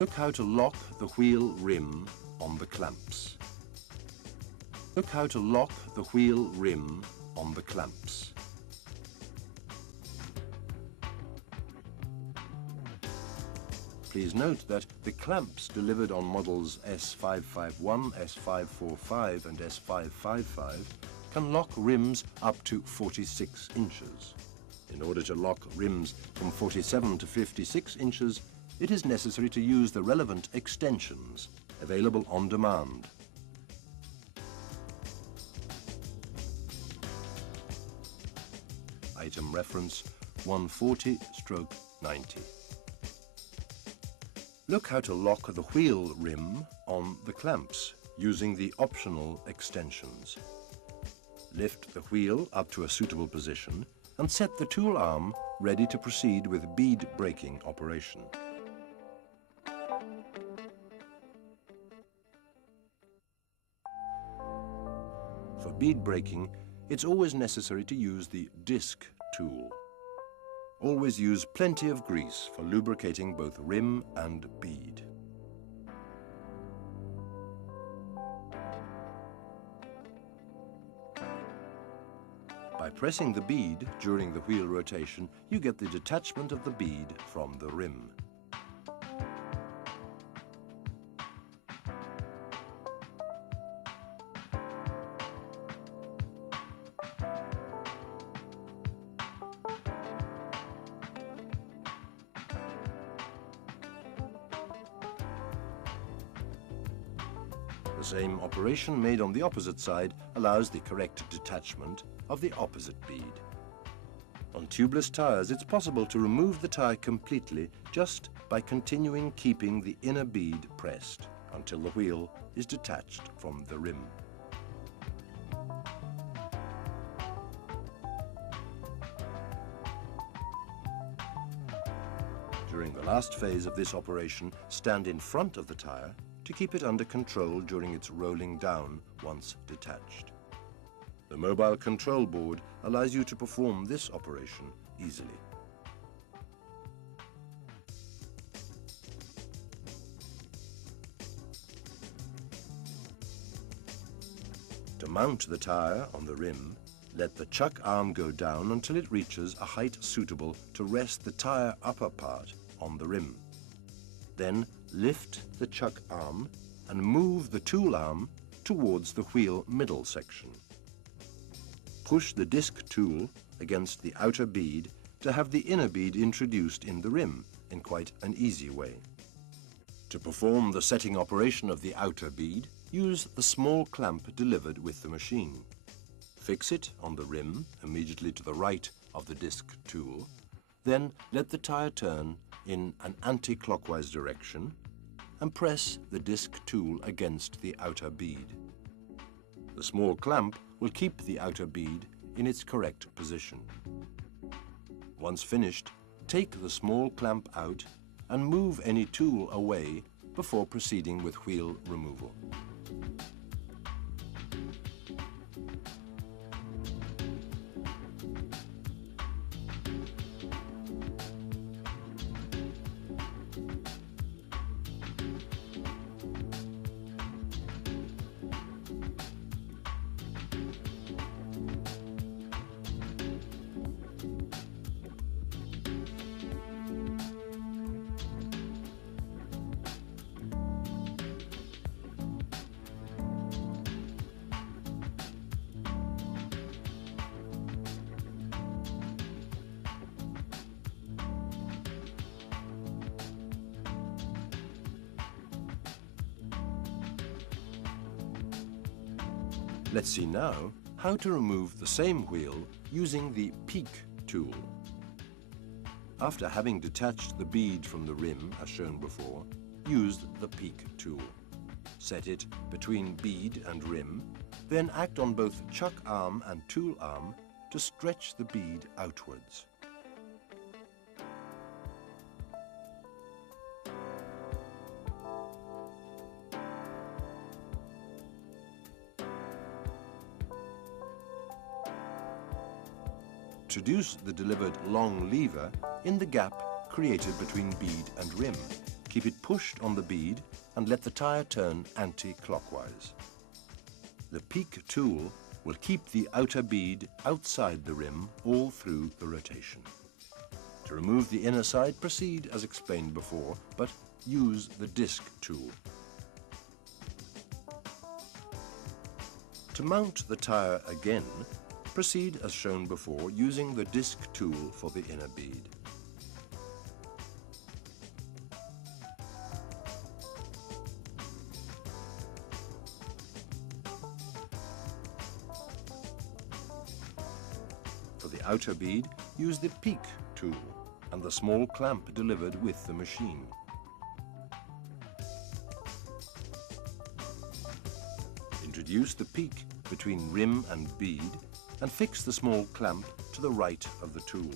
Look how to lock the wheel rim on the clamps. Look how to lock the wheel rim on the clamps. Please note that the clamps delivered on models S551, S545 and S555 can lock rims up to 46 inches. In order to lock rims from 47 to 56 inches, it is necessary to use the relevant extensions available on demand. Item reference 140/90. Look how to lock the wheel rim on the clamps using the optional extensions. Lift the wheel up to a suitable position and set the tool arm ready to proceed with bead braking operation. For bead braking, it's always necessary to use the disc tool. Always use plenty of grease for lubricating both rim and bead. By pressing the bead during the wheel rotation, you get the detachment of the bead from the rim. The same operation made on the opposite side allows the correct detachment of the opposite bead. On tubeless tires, it's possible to remove the tire completely just by continuing keeping the inner bead pressed until the wheel is detached from the rim. During the last phase of this operation, stand in front of the tire to keep it under control during its rolling down once detached. The mobile control board allows you to perform this operation easily. To mount the tire on the rim, let the chuck arm go down until it reaches a height suitable to rest the tire upper part on the rim. Then lift the chuck arm and move the tool arm towards the wheel middle section. Push the disc tool against the outer bead to have the inner bead introduced in the rim in quite an easy way. To perform the setting operation of the outer bead, use the small clamp delivered with the machine. Fix it on the rim immediately to the right of the disc tool. Then let the tire turn in an anti-clockwise direction and press the disc tool against the outer bead. The small clamp will keep the outer bead in its correct position. Once finished, take the small clamp out and move any tool away before proceeding with wheel removal. Let's see now how to remove the same wheel using the peak tool. After having detached the bead from the rim, as shown before, use the peak tool. Set it between bead and rim, then act on both chuck arm and tool arm to stretch the bead outwards. Introduce the delivered long lever in the gap created between bead and rim Keep it pushed on the bead and let the tyre turn anti-clockwise. The peak tool will keep the outer bead outside the rim all through the rotation. To remove the inner side, proceed as explained before, but use the disc tool. To mount the tyre again, proceed as shown before, using the disc tool for the inner bead. For the outer bead, use the peak tool and the small clamp delivered with the machine. Introduce the peak between rim and bead and fix the small clamp to the right of the tool.